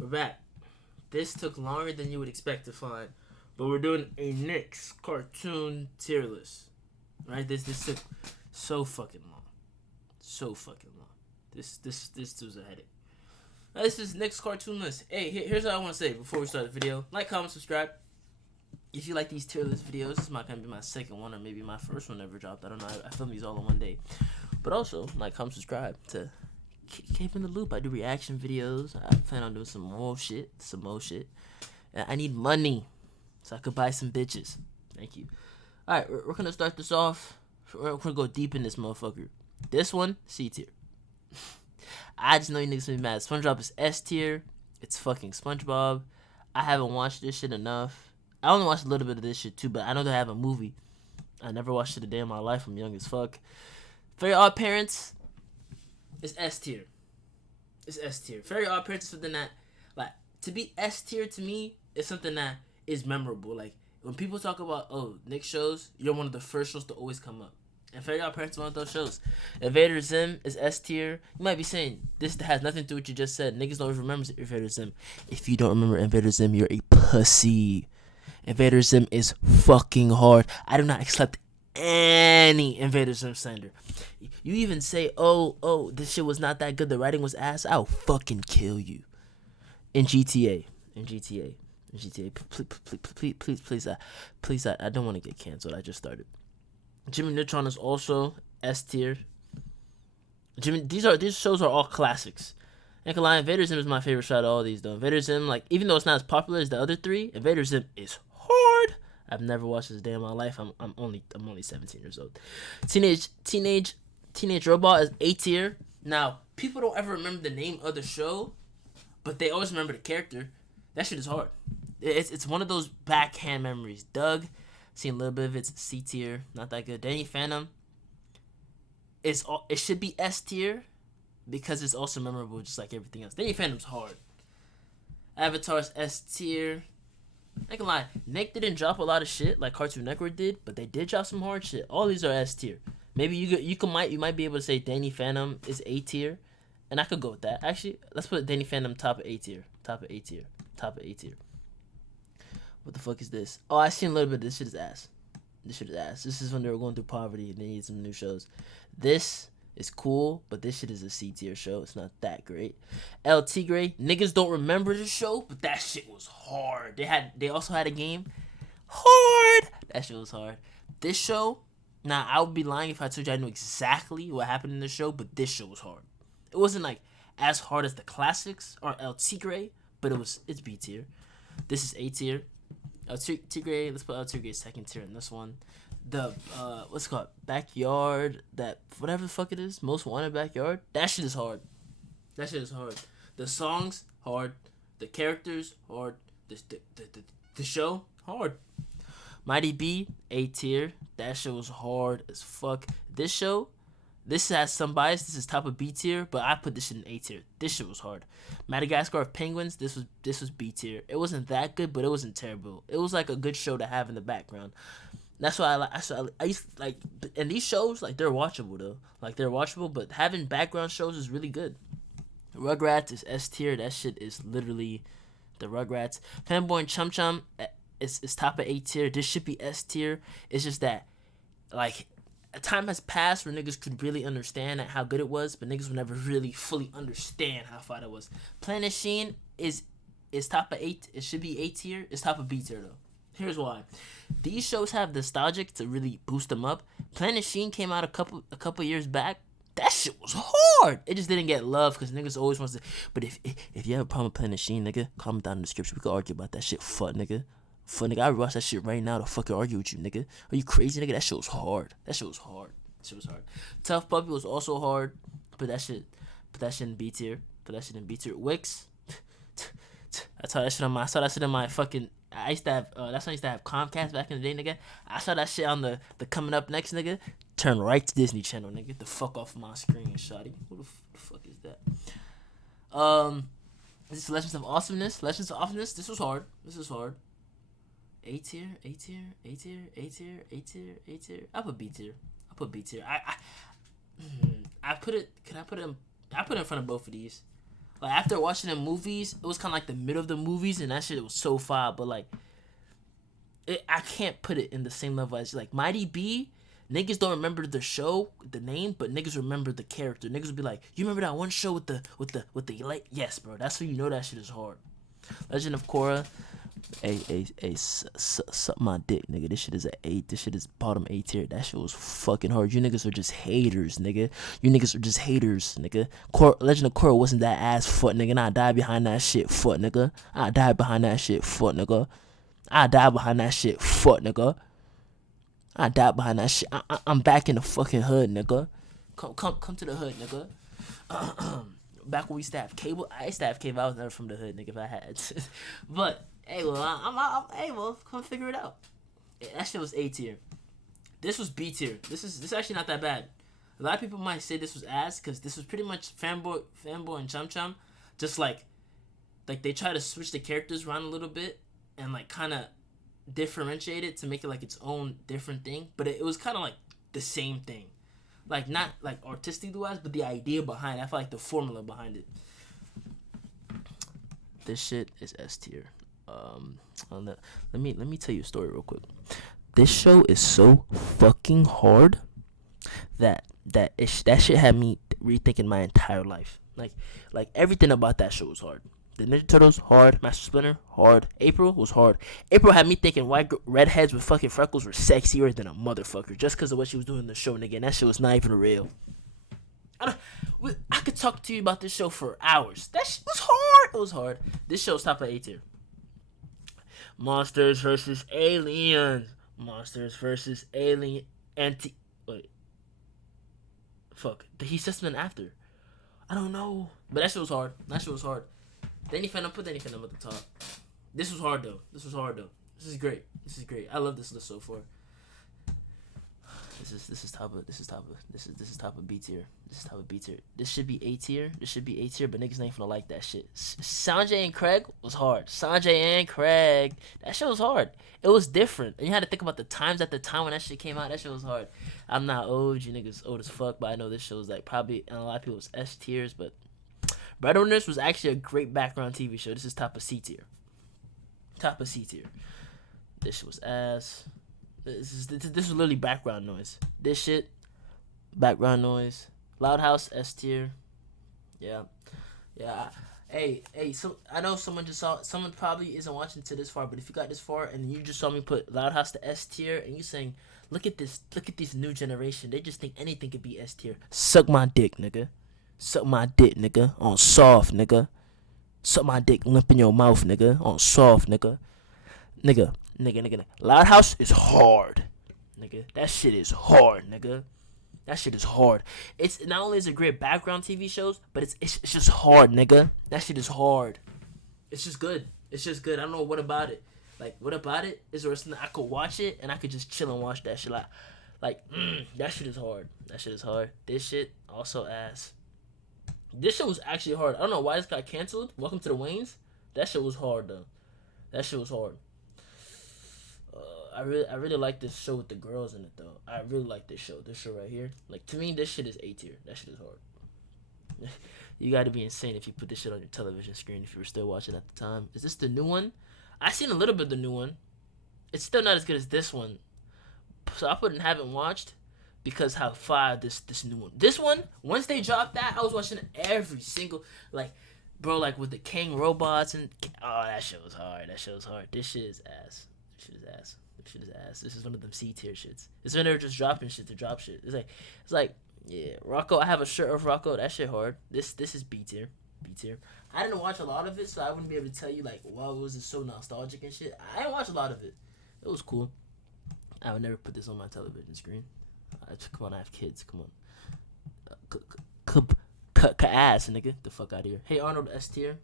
We're back. This took longer than you would expect to find, but we're doing a Knicks cartoon tier list. Right? This took so fucking long, so fucking long. This was a headache. This is Knicks cartoon list. Hey, here's what I want to say before we start the video: like, comment, subscribe. If you like these tier list videos, this might gonna be my second one or maybe my first one ever dropped. I don't know. I film these all in one day. But also, like, comment, subscribe to keep in the loop. I do reaction videos. I plan on doing some more shit. And I need money so I could buy some bitches. Thank you. Alright, we're gonna start this off. We're gonna go deep in this motherfucker. This one, C tier. I just know you niggas gonna be mad. SpongeBob is S tier. It's fucking SpongeBob. I haven't watched this shit enough. I only watched a little bit of this shit too, but I know they have a movie. I never watched it a day in my life. I'm young as fuck. Very Odd Parents is S tier. It's S tier. Very Odd Parents is something that, like, to be S tier to me is something that is memorable. Like, when people talk about, Nick shows, you're one of the first shows to always come up. And Very Odd Parents is one of those shows. Invader Zim is S tier. You might be saying, this has nothing to do with what you just said. Niggas don't remember Invader Zim. If you don't remember Invader Zim, you're a pussy. Invader Zim is fucking hard. I do not accept any Invader Zim slander. You even say, this shit was not that good, the writing was ass, I'll fucking kill you. In GTA, please, I don't want to get canceled. I just started. Jimmy Neutron is also S tier. These shows are all classics. I ain't gonna lie, Invader Zim is my favorite show out of all these though. Invader Zim, like, even though it's not as popular as the other three, Invader Zim is hard. I've never watched this day in my life. I'm only 17 years old. Teenage Robot is A tier. Now, people don't ever remember the name of the show, but they always remember the character. That shit is hard. It's one of those backhand memories. Doug, seen a little bit of it. It's C tier, not that good. Danny Phantom, it should be S tier because it's also memorable, just like everything else. Danny Phantom's hard. Avatar's S tier. I ain't gonna lie, Nick didn't drop a lot of shit like Cartoon Network did, but they did drop some hard shit. All these are S tier. Maybe you might be able to say Danny Phantom is A tier, and I could go with that. Actually, let's put Danny Phantom top of A tier. What the fuck is this? Oh, I seen a little bit of this. Shit is ass. This is when they were going through poverty and they needed some new shows. This is cool, but this shit is a C tier show. It's not that great. El Tigre, niggas don't remember the show, but that shit was hard. They also had a game. Hard. That shit was hard. This show, now I would be lying if I told you I knew exactly what happened in the show, but this show was hard. It wasn't like as hard as the classics or El Tigre, but it's B tier. This is A tier. El Tigre, let's put El Tigre second tier in this one. The what's it called, Backyard, that whatever the fuck it is, Most Wanted Backyard, that shit is hard. The songs hard, the characters hard, the show hard. Mighty B, A tier. That show was hard as fuck. This has some bias. This is top of B tier, but I put this shit in A tier. This shit was hard. Madagascar of Penguins. This was B tier. It wasn't that good, but it wasn't terrible. It was like a good show to have in the background. That's why I used to, like, and these shows, like, they're watchable though. Like, they're watchable, but having background shows is really good. Rugrats is S tier. That shit is literally the Rugrats. Fanboy and Chum Chum is top of A tier. This should be S tier. It's just that, like, a time has passed where niggas could really understand how good it was, but niggas would never really fully understand how far it was. Planet Sheen is top of 8. It should be A tier. It's top of B tier though. Here's why. These shows have nostalgic to really boost them up. Planet Sheen came out a couple years back. That shit was hard. It just didn't get love because niggas always wants to. But if you have a problem with Planet Sheen, nigga, comment down in the description. We can argue about that shit. Fuck, nigga. Fuck, nigga. I watch that shit right now to fucking argue with you, nigga. Are you crazy, nigga? That shit was hard. Tough Puppy was also hard. Put that shit in B tier. Wix. I saw that shit on my fucking. I used to have. That's when I used to have Comcast back in the day, nigga. I saw that shit on the coming up next, nigga. Turn right to Disney Channel, nigga. Get the fuck off my screen, shawty. Who the fuck is that? This is Legends of Awesomeness. This was hard. A tier. I put B tier. I put it. Can I put it in? I put it in front of both of these. Like after watching the movies, it was kind of like the middle of the movies, and that shit was so fire. But like, I can't put it in the same level as like Mighty B. Niggas don't remember the show, the name, but niggas remember the character. Niggas will be like, "You remember that one show with the like?" Yes, bro. That's when you know that shit is hard. Legend of Korra. Hey, suck my dick, nigga. This shit is an 8. This shit is bottom A tier. That shit was fucking hard. You niggas are just haters, nigga. You niggas are just haters, nigga. Legend of Korra wasn't that ass foot, nigga. And I died behind that shit, foot, nigga. I died behind that shit, foot, nigga. I died behind that shit, foot, nigga. I died behind that shit. I'm back in the fucking hood, nigga. Come to the hood, nigga. Back when we used to have cable. I used to have cable. I was never from the hood, nigga. If I had, but hey, well, hey, well, come figure it out. That shit was A tier. This was B tier. This is actually not that bad. A lot of people might say this was ass because this was pretty much fanboy and chum chum, just like they try to switch the characters around a little bit and like kind of differentiate it to make it like its own different thing. But it was kind of like the same thing, like not like artistically wise, but the idea behind it. I feel like the formula behind it. This shit is S tier. Let me tell you a story real quick. This show is so fucking hard that shit had me rethinking my entire life. Like everything about that show was hard. The Ninja Turtles hard, Master Splinter hard, April was hard. April had me thinking redheads with fucking freckles were sexier than a motherfucker just because of what she was doing in the show, nigga. And that shit was not even real. I could talk to you about this show for hours. That shit was hard. It was hard. This show's top of A tier. Monsters versus Aliens. Monsters versus Alien. Wait. Fuck. He said something after. I don't know. But that shit was hard. Danny Phantom, put Danny Phantom at the top. This was hard though. This is great. I love this list so far. This is top of B tier. This should be A tier. But niggas ain't finna like that shit. Sanjay and Craig was hard. That shit was hard. It was different. And you had to think about the times at the time when that shit came out. That shit was hard. I'm not old. You niggas old as fuck. But I know this show was like probably, and a lot of people was S tiers. But Breadwinners was actually a great background TV show. This is top of C tier. This shit was ass. This was literally background noise. This shit, background noise. Loud House, S tier. Yeah. Hey. So I know someone probably isn't watching to this far, but if you got this far and you just saw me put Loud House to S tier, and you saying, look at this new generation. They just think anything could be S tier. Suck my dick, nigga. On soft, nigga. Suck my dick, limp in your mouth, nigga. On soft, nigga. Nigga. Loud House is hard, nigga. That shit is hard, nigga. It's not only is it great background TV shows, but it's just hard, nigga. That shit is hard. It's just good. I don't know what about it. Like, what about it is there something I could watch it and I could just chill and watch that shit. That shit is hard. This shit also ass. This shit was actually hard. I don't know why this got canceled. Welcome to the Waynes. That shit was hard though. I really like this show with the girls in it though. I really like this show right here. Like, to me, this shit is A tier. That shit is hard. You gotta be insane if you put this shit on your television screen if you were still watching at the time. Is this the new one? I seen a little bit of the new one. It's still not as good as this one, so I put it haven't watched because how far this new one. This one, once they dropped that, I was watching every single, like, bro, like with the King robots and that shit was hard. This shit is ass. This is one of them C tier shits. It's when they're just dropping shit to drop shit. It's like yeah, Rocco. I have a shirt of Rocco. That shit hard. This is B tier. I didn't watch a lot of it, so I wouldn't be able to tell you like why was it so nostalgic and shit. I didn't watch a lot of it. It was cool. I would never put this on my television screen. Come on, I have kids. Come on. Ass, nigga. The fuck out of here. Hey Arnold, S tier.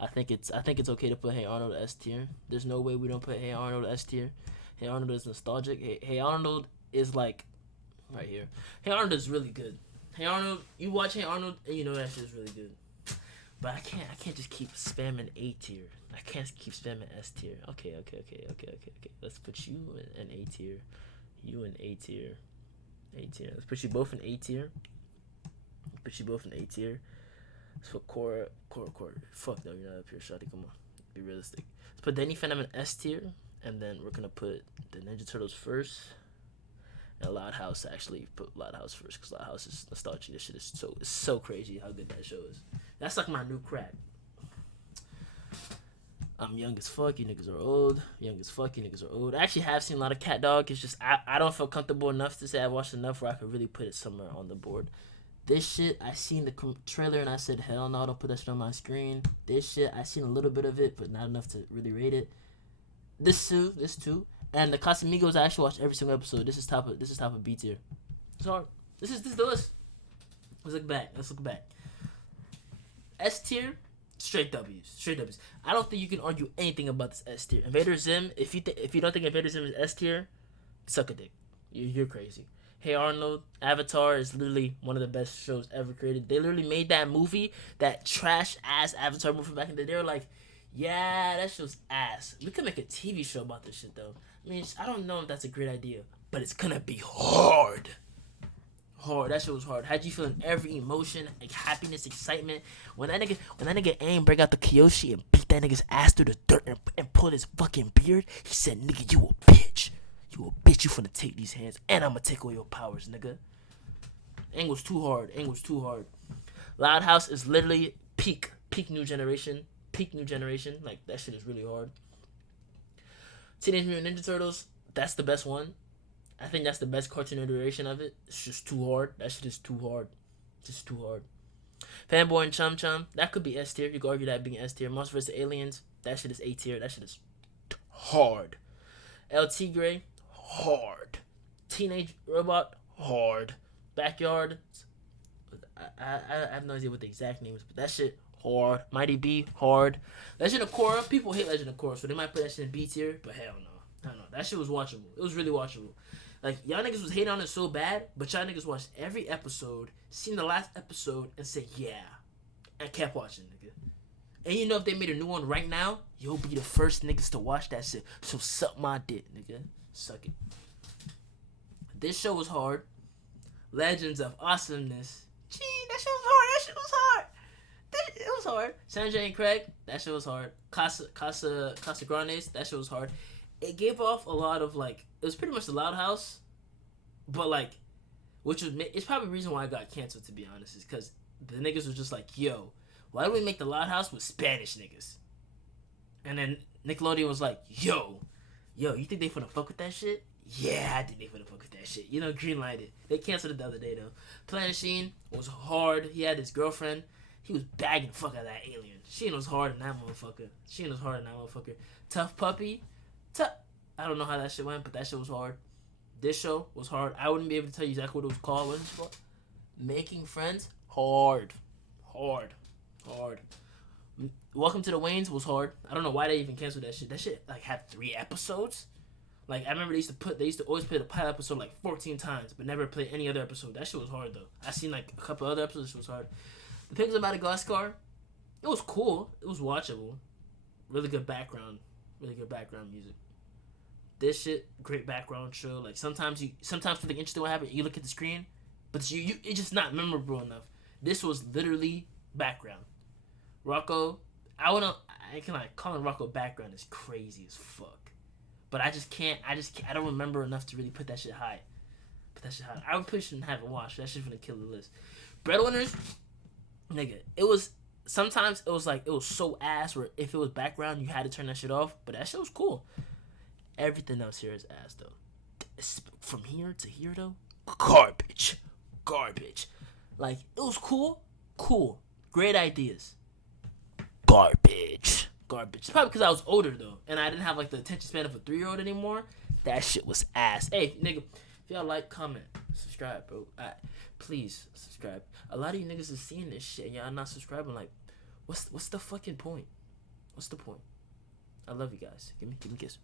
I think it's okay to put Hey Arnold S tier. There's no way we don't put Hey Arnold S tier. Hey Arnold is nostalgic. Hey Arnold is like right here. Hey Arnold is really good. Hey Arnold, you watch Hey Arnold and you know that shit is really good. But I can't just keep spamming A tier. I can't keep spamming S tier. Okay. Let's put you in A tier. You in A tier. Let's put you both in A tier. Let's put Cora. Fuck no, you're not up here, shawty. Come on, be realistic. Let's put Danny Phantom in S tier, and then we're gonna put the Ninja Turtles first. And Loud House, actually put Loud House first, because Loud House is nostalgia. This shit is so crazy how good that show is. That's like my new crack. I'm young as fuck, you niggas are old. Young as fuck, you niggas are old. I actually have seen a lot of Cat Dog. It's just I don't feel comfortable enough to say I watched enough where I could really put it somewhere on the board. This shit, I seen the trailer and I said, hell no, don't put that shit on my screen. This shit, I seen a little bit of it, but not enough to really rate it. This too. And the Casamigos, I actually watched every single episode. This is top of B tier. It's hard. This is the list. Let's look back. S tier, straight W's. I don't think you can argue anything about this S tier. Invader Zim, if you don't think Invader Zim is S tier, suck a dick. You're crazy. Hey Arnold, Avatar is literally one of the best shows ever created. They literally made that movie, that trash ass Avatar movie back in the day. They were like, yeah, that show's ass. We could make a TV show about this shit though. I mean, I don't know if that's a great idea, but it's gonna be hard. That shit was hard. Had you feeling every emotion, like happiness, excitement. When that nigga Aang break out the Kyoshi and beat that nigga's ass through the dirt and pull his fucking beard, he said, nigga, you a bitch. You a bitch, you finna take these hands, and I'ma take away your powers, nigga. Aang was too hard. Loud House is literally peak new generation. Like, that shit is really hard. Teenage Mutant Ninja Turtles, that's the best one. I think that's the best cartoon iteration of it. It's just too hard. That shit is too hard. Just too hard. Fanboy and Chum Chum, that could be S tier. You could argue that being S tier. Monsters vs. Aliens, that shit is A tier. That shit is hard. El Tigre, hard. Teenage Robot, hard. Backyard, I have no idea what the exact name is, but that shit hard. Mighty B, hard. Legend of Korra, people hate Legend of Korra, so they might put that shit in B tier, but hell no. That shit was watchable. It was really watchable. Like, y'all niggas was hating on it so bad, but y'all niggas watched every episode, seen the last episode, and said, yeah. And kept watching, nigga. And you know if they made a new one right now, you'll be the first niggas to watch that shit. So suck my dick, nigga. Suck it. This show was hard. Legends of Awesomeness. Gee, that shit was hard. It was hard. Sanjay and Craig, that shit was hard. Casa Grandes, that shit was hard. It gave off a lot of, like, it was pretty much the Loud House, but, like, it's probably the reason why I got canceled, to be honest, is because the niggas was just like, yo, why don't we make the Loud House with Spanish niggas? And then Nickelodeon was like, yo, you think they finna fuck with that shit? Yeah, I think they finna fuck with that shit. You know, greenlighted. They canceled it the other day, though. Planet Sheen was hard. He had his girlfriend. He was bagging the fuck out of that alien. Sheen was hard in that motherfucker. Tough Puppy. I don't know how that shit went, but that shit was hard. This show was hard. I wouldn't be able to tell you exactly what it was called. What is it called? Making Friends? Hard. Welcome to the Waynes was hard. I don't know why they even canceled that shit. That shit, like, had 3 episodes. Like, I remember they used to always play the pilot episode, like, 14 times, but never play any other episode. That shit was hard, though. I seen, like, a couple other episodes. It was hard. The Penguins of Madagascar, it was cool. It was watchable. Really good background music. This shit, great background show. Like, sometimes something interesting will happen. You look at the screen, but it's just not memorable enough. This was literally background. Rocco, I can, like, calling Rocco background is crazy as fuck. But I don't remember enough to really put that shit high. I would push and have it watched. That shit's gonna kill the list. Breadwinners, nigga, sometimes it was so ass where if it was background, you had to turn that shit off. But that shit was cool. Everything else here is ass, though. From here to here, though, garbage. Like, it was cool. Great ideas. Garbage. It's probably because I was older, though, and I didn't have, like, the attention span of a 3-year-old anymore. That shit was ass. Hey, nigga, if y'all like, comment, subscribe, bro. Please subscribe. A lot of you niggas is seeing this shit and y'all not subscribing. Like, what's the fucking point? I love you guys. Give me a kiss.